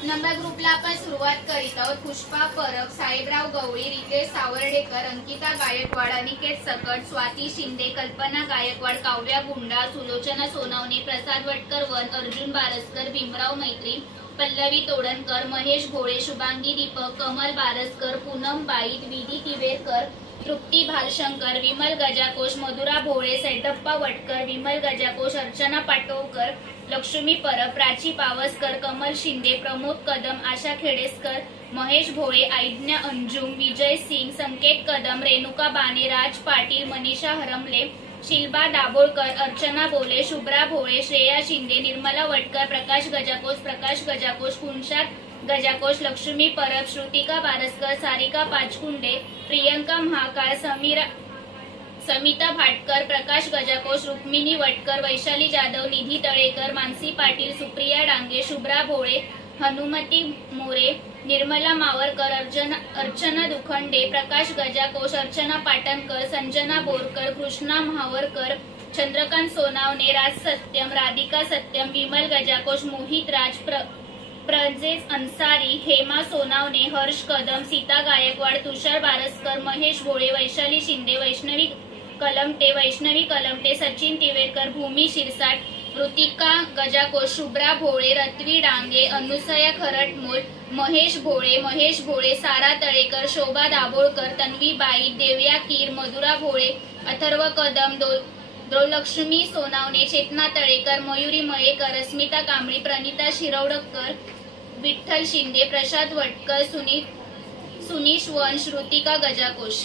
7 number ग्रुपला आपण सुरुवात करीत आहोत। पुष्पा परब, साहेबराव गवळी, रितेश सावर्डेकर, अंकिता गायकवाड, अनिकेत सकट, स्वाती शिंदे, कल्पना गायकवाड, काव्या गुंडा, सुलोचना सोनावणे, प्रसाद वटकर वन, अर्जुन बारसकर, भीमराव मैत्री, पल्लवी तोडणकर, महेश भोळे, शुभांगी दीपक, कमल बारसकर, पूनम बाईत, विधी तिवेरकर, तृप्ती भालशंकर, विमल गजाकोश, मधुरा भोळे, सैदप्पा वटकर, विमल गजाकोश, अर्चना पाटोळकर, लक्ष्मी परब, प्राची पावसकर, कमल शिंदे, प्रमोद कदम, आशा खेडेसकर, महेश भोळे, आज्ञा अंजुम, विजय सिंग, संकेत कदम, रेणुका बाने, राज पाटील, मनीषा हरमले, शिल्पा दाभोळकर, अर्चना बोले, शुभ्रा भोळे, श्रेया शिंदे, निर्मला वटकर, प्रकाश गजाकोश, कुंशात गजाकोश, लक्ष्मी परब, श्रुतिका बारसकर, सारिका पाचकुंडे, प्रियंका महाकाळ, समिता भाटकर, प्रकाश गजाकोश, रुक्मिणी वटकर, वैशाली जाधव, निधी तळेकर, मानसी पाटील, सुप्रिया डांगे, शुभ्रा भोळे, हनुमती मोरे, निर्मला मावरकर, अर्चना दुखंडे, प्रकाश गजाकोश, अर्चना पाटणकर, संजना बोरकर, कृष्णा महावरकर, चंद्रकांत सोनावणे, राज सत्यम, राधिका सत्यम, विमल गजाकोश, मोहित राज, प्रजेश अन्सारी, हेमा सोनावणे, हर्ष कदम, सीता गायकवाड, तुषार बारसकर, महेश भोळे, वैशाली शिंदे, वैष्णवी कलमटे, सचिन तिवेरकर, भूमी शिरसाट, ऋतिका गजाकोश, शुभ्रा भोळे, रत्वी डांगे, अनुसया खरटमोल, महेश भोळे, सारा तळेकर, शोभा दाभोळकर, तन्वी बाई, देवया कीर, मधुरा भोळे, अथर्व कदम, द्रोलक्ष्मी सोनावणे, चेतना तळेकर, मयुरी मयेकर, अस्मिता कांबळी, प्रणिता शिरवडकर, विठ्ठल शिंदे, प्रसाद वटकर, सुनीश वंश, ऋतिका गजाकोश।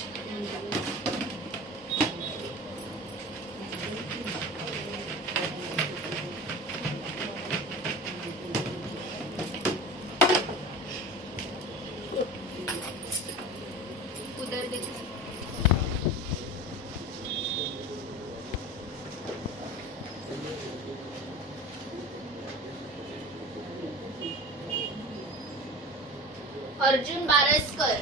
अर्जुन बारसकर,